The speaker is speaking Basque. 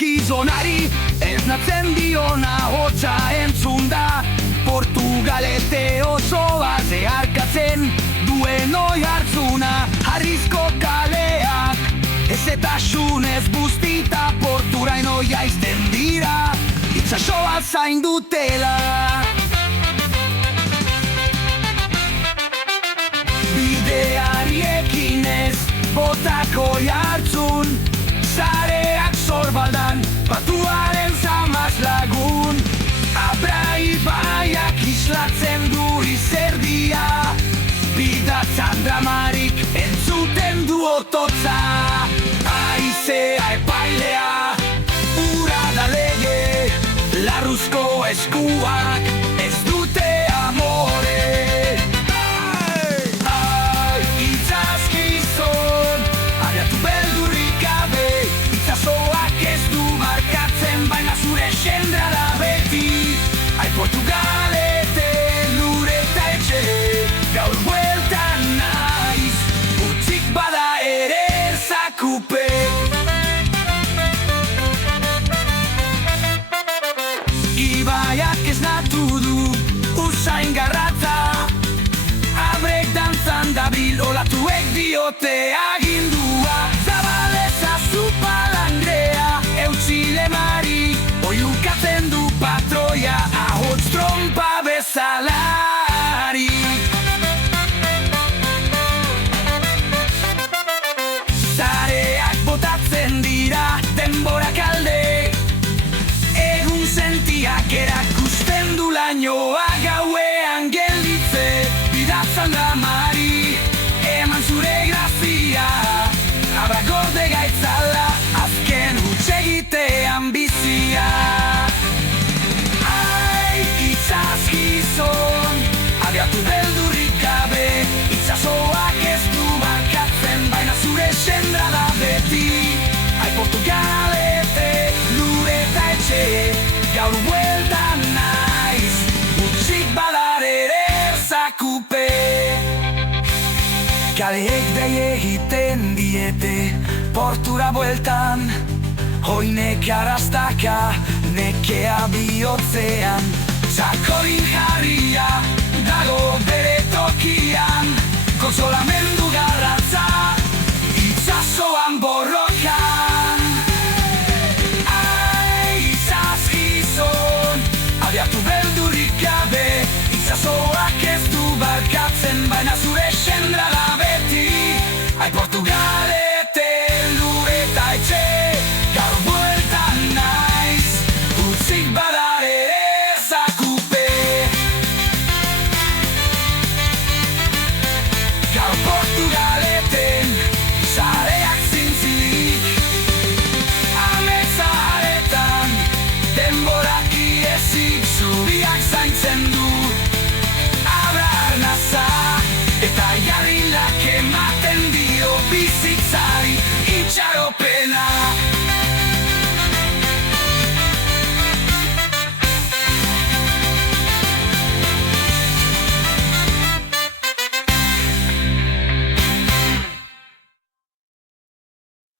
gizonari ez natzen diona hotza entzun da. Portugalete osoa zeharkatzen duen oi hartzuna. Harrizko kaleak ezetasunez buztita porturaino jaizten dira, itsasoa zaindutela. Bideari ez botako jartzun, zareak zorbaldan batuaren zamaz lagun. Abra ibaiak islatzen du izerdia, bidatzan dramarik entzuten du ototza. Aizea epailea, ura da lege, larruzko eskuak ez dute amore. Itzaskizon, abiatu beldurrik gabe, itzazoak ez du markatzen, baina zure xendra da beti. Ai Portugalete, lur eta etxe, gaur bueltan naiz, utzik bada ere erzakupe. Ibaiak esnatu du usain garratza, abrek dantzan dabil olatuek diote agindua. Zabaleza zu palangrea, eutxile mari, oiukatzen du patroia, ahots trompa bezalari. Zareak botatzen dira denborak alde, egun sentiak erakusten du lainoa gauean gelditze. Bidatzan da mari, eman zure grazia, abra gorde gaitzala, azken hutsegitean bizia. Ai, itzaskizon, abiatu beldurrik gabe, itzazoak ez du markatzen, baina zure xendra da beti. Ai Portugalete, lur eta etxe, gaur bueltan naiz, utzik badar ere erzakupe. Kaleek dei egiten diete, portura bueltan, hoinek arrastaka, nekea bihotzean, txakolin jarria